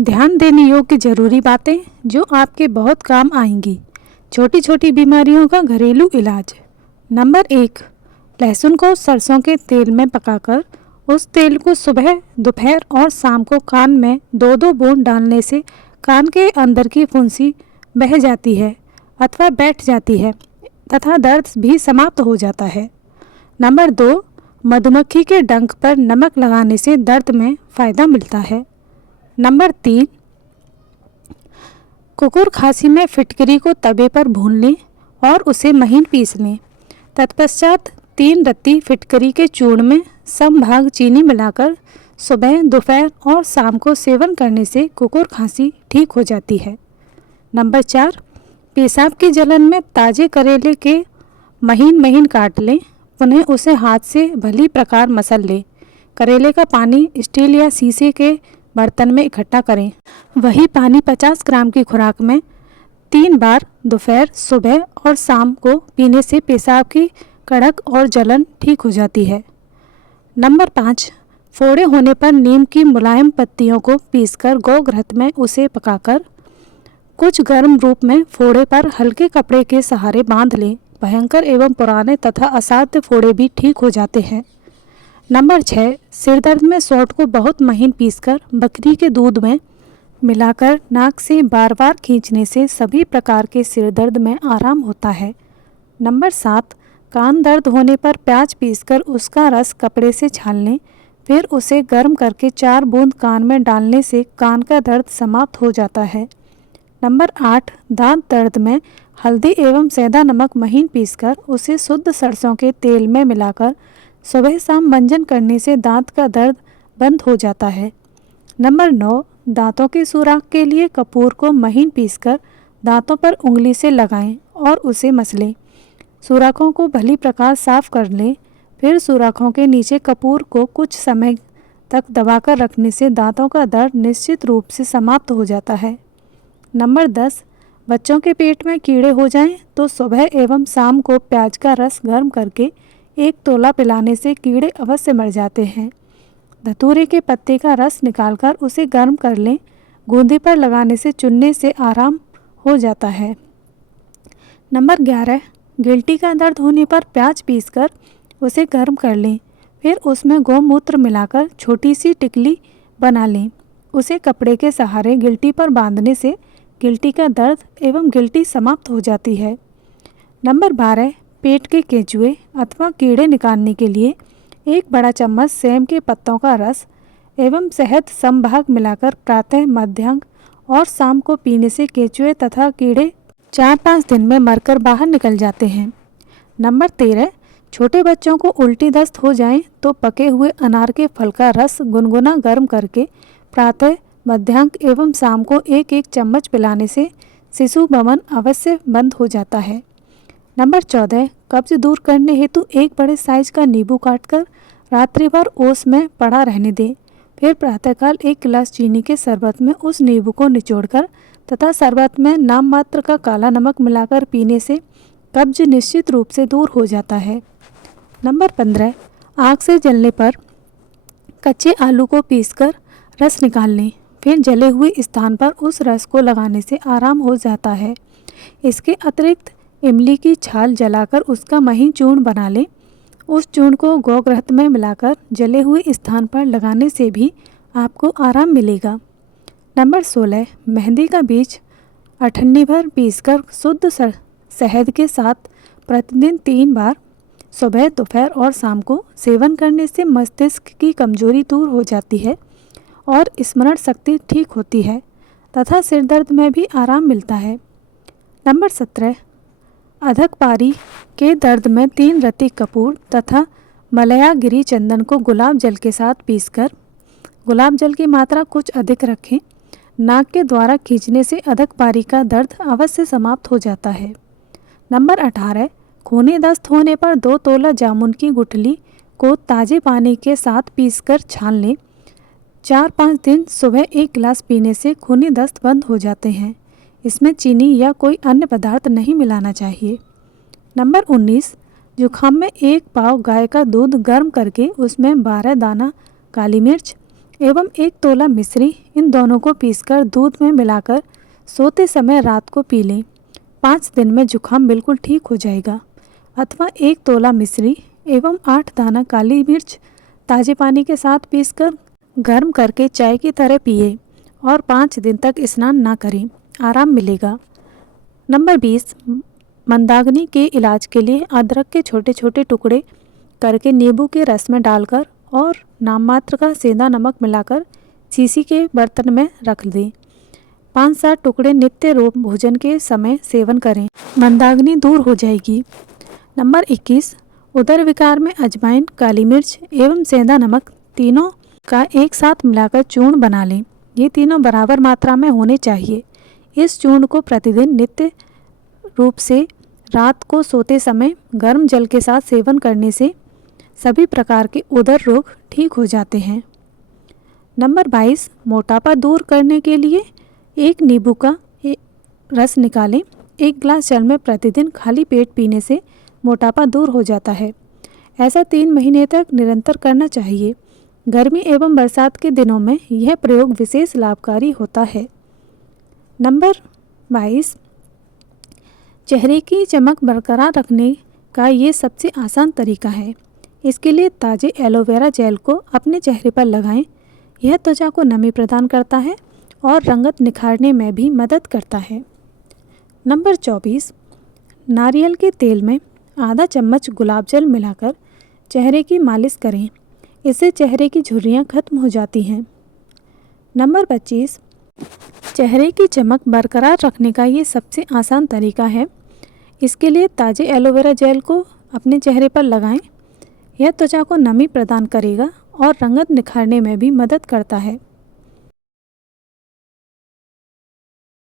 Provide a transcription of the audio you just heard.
ध्यान देने योग्य ज़रूरी बातें जो आपके बहुत काम आएंगी। छोटी छोटी बीमारियों का घरेलू इलाज। नंबर 1, लहसुन को सरसों के तेल में पकाकर उस तेल को सुबह, दोपहर और शाम को कान में 2-2 बूंद डालने से कान के अंदर की फुंसी बह जाती है अथवा बैठ जाती है तथा दर्द भी समाप्त हो जाता है। नंबर 2, मधुमक्खी के डंक पर नमक लगाने से दर्द में फ़ायदा मिलता है। नंबर 3, कुकुर खांसी में फिटकरी को तवे पर भून लें और उसे महीन पीस लें। तत्पश्चात 3 रत्ती फिटकरी के चूर्ण में समभाग चीनी मिलाकर सुबह, दोपहर और शाम को सेवन करने से कुकुर खांसी ठीक हो जाती है। नंबर 4, पेशाब की जलन में ताज़े करेले के महीन महीन काट लें, पुनः उसे हाथ से भली प्रकार मसल लें। करेले का पानी स्टील या शीशे के बर्तन में इकट्ठा करें। वही पानी 50 ग्राम की खुराक में 3 बार दोपहर, सुबह और शाम को पीने से पेशाब की कड़क और जलन ठीक हो जाती है। नंबर 5, फोड़े होने पर नीम की मुलायम पत्तियों को पीसकर गौघृत में उसे पकाकर कुछ गर्म रूप में फोड़े पर हल्के कपड़े के सहारे बांध लें। भयंकर एवं पुराने तथा असाध्य फोड़े भी ठीक हो जाते हैं। नंबर 6, सिरदर्द में सौंठ को बहुत महीन पीसकर बकरी के दूध में मिलाकर नाक से बार बार खींचने से सभी प्रकार के सिरदर्द में आराम होता है। नंबर 7, कान दर्द होने पर प्याज पीसकर उसका रस कपड़े से छान लें, फिर उसे गर्म करके 4 बूंद कान में डालने से कान का दर्द समाप्त हो जाता है। नंबर 8, दांत दर्द में हल्दी एवं सेंधा नमक महीन पीसकर उसे शुद्ध सरसों के तेल में मिलाकर सुबह शाम मंजन करने से दांत का दर्द बंद हो जाता है। नंबर 9, दांतों के सुराख के लिए कपूर को महीन पीसकर दांतों पर उंगली से लगाएं और उसे मसलें। सुराखों को भली प्रकार साफ कर लें, फिर सुराखों के नीचे कपूर को कुछ समय तक दबाकर रखने से दांतों का दर्द निश्चित रूप से समाप्त हो जाता है। नंबर 10, बच्चों के पेट में कीड़े हो जाएं तो सुबह एवं शाम को प्याज का रस गर्म करके 1 तोला पिलाने से कीड़े अवश्य मर जाते हैं। धतूरे के पत्ते का रस निकालकर उसे गर्म कर लें, गूंदे पर लगाने से चुनने से आराम हो जाता है। नंबर 11, गिल्टी का दर्द होने पर प्याज पीसकर उसे गर्म कर लें, फिर उसमें गौमूत्र मिलाकर छोटी सी टिकली बना लें। उसे कपड़े के सहारे गिल्टी पर बांधने से गिल्टी का दर्द एवं गिल्टी समाप्त हो जाती है। नंबर 12, पेट के केंचुए अथवा कीड़े निकालने के लिए 1 बड़ा चम्मच सेम के पत्तों का रस एवं शहद समभाग मिलाकर प्रातः, मध्याह्न और शाम को पीने से केंचुए तथा कीड़े 4-5 दिन में मरकर बाहर निकल जाते हैं। नंबर 13, छोटे बच्चों को उल्टी दस्त हो जाए तो पके हुए अनार के फल का रस गुनगुना गर्म करके प्रातः, मध्याह्न एवं शाम को 1-1 चम्मच पिलाने से शिशु भवन अवश्य बंद हो जाता है। नंबर 14, कब्ज दूर करने हेतु 1 बड़े साइज का नींबू काटकर रात्रि भर ओस में पड़ा रहने दें, फिर प्रातःकाल 1 गिलास चीनी के शरबत में उस नींबू को निचोड़कर तथा शरबत में नाम मात्र का काला नमक मिलाकर पीने से कब्ज निश्चित रूप से दूर हो जाता है। नंबर 15, आँख से जलने पर कच्चे आलू को पीसकर रस निकाल लें, फिर जले हुए स्थान पर उस रस को लगाने से आराम हो जाता है। इसके अतिरिक्त इमली की छाल जलाकर उसका महीन चूर्ण बना लें। उस चूर्ण को गौघृत में मिलाकर जले हुए स्थान पर लगाने से भी आपको आराम मिलेगा। नंबर 16, मेहंदी का बीज अठन्नी भर पीसकर शुद्ध शहद के साथ प्रतिदिन 3 बार सुबह, दोपहर और शाम को सेवन करने से मस्तिष्क की कमजोरी दूर हो जाती है और स्मरण शक्ति ठीक होती है तथा सिर दर्द में भी आराम मिलता है। नंबर 17, अधक पारी के दर्द में 3 रत्ती कपूर तथा मलयागिरी चंदन को गुलाब जल के साथ पीसकर, गुलाब जल की मात्रा कुछ अधिक रखें, नाक के द्वारा खींचने से अधक पारी का दर्द अवश्य समाप्त हो जाता है। नंबर 18, खूनी दस्त होने पर 2 तोला जामुन की गुठली को ताज़े पानी के साथ पीसकर छान लें। 4-5 दिन सुबह 1 गिलास पीने से खूनी दस्त बंद हो जाते हैं। इसमें चीनी या कोई अन्य पदार्थ नहीं मिलाना चाहिए। नंबर 19, जुखाम में 1 पाव गाय का दूध गर्म करके उसमें 12 दाना काली मिर्च, एवं 1 तोला मिश्री, इन दोनों को पीसकर दूध में मिलाकर सोते समय रात को पी लें। 5 दिन में जुखाम बिल्कुल ठीक हो जाएगा। अथवा 1 तोला मिश्री एवं 8 दाना काली मिर्च ताजे पानी के साथ पीसकर गर्म करके चाय की तरह पिए और 5 दिन तक स्नान ना करें, आराम मिलेगा। नंबर 20, मंदाग्नि के इलाज के लिए अदरक के छोटे छोटे टुकड़े करके नींबू के रस में डालकर और नाम मात्र का सेंधा नमक मिलाकर शीशी के बर्तन में रख दें। 5-7 टुकड़े नित्य रोज भोजन के समय सेवन करें, मंदाग्नि दूर हो जाएगी। नंबर 21, उदर विकार में अजवाइन, काली मिर्च एवं सेंधा नमक तीनों का एक साथ मिलाकर चूर्ण बना लें। ये तीनों बराबर मात्रा में होने चाहिए। इस चूर्ण को प्रतिदिन नित्य रूप से रात को सोते समय गर्म जल के साथ सेवन करने से सभी प्रकार के उदर रोग ठीक हो जाते हैं। नंबर 22, मोटापा दूर करने के लिए 1 नींबू का रस निकालें। 1 गिलास जल में प्रतिदिन खाली पेट पीने से मोटापा दूर हो जाता है। ऐसा 3 महीने तक निरंतर करना चाहिए। गर्मी एवं बरसात के दिनों में यह प्रयोग विशेष लाभकारी होता है। नंबर 22, चेहरे की चमक बरकरार रखने का ये सबसे आसान तरीका है। इसके लिए ताज़े एलोवेरा जेल को अपने चेहरे पर लगाएं। यह त्वचा को नमी प्रदान करता है और रंगत निखारने में भी मदद करता है। नंबर 24, नारियल के तेल में आधा चम्मच गुलाब जल मिलाकर चेहरे की मालिश करें। इससे चेहरे की झुर्रियाँ खत्म हो जाती हैं। नंबर 25, चेहरे की चमक बरकरार रखने का ये सबसे आसान तरीका है। इसके लिए ताज़े एलोवेरा जेल को अपने चेहरे पर लगाएं। यह त्वचा को नमी प्रदान करेगा और रंगत निखारने में भी मदद करता है।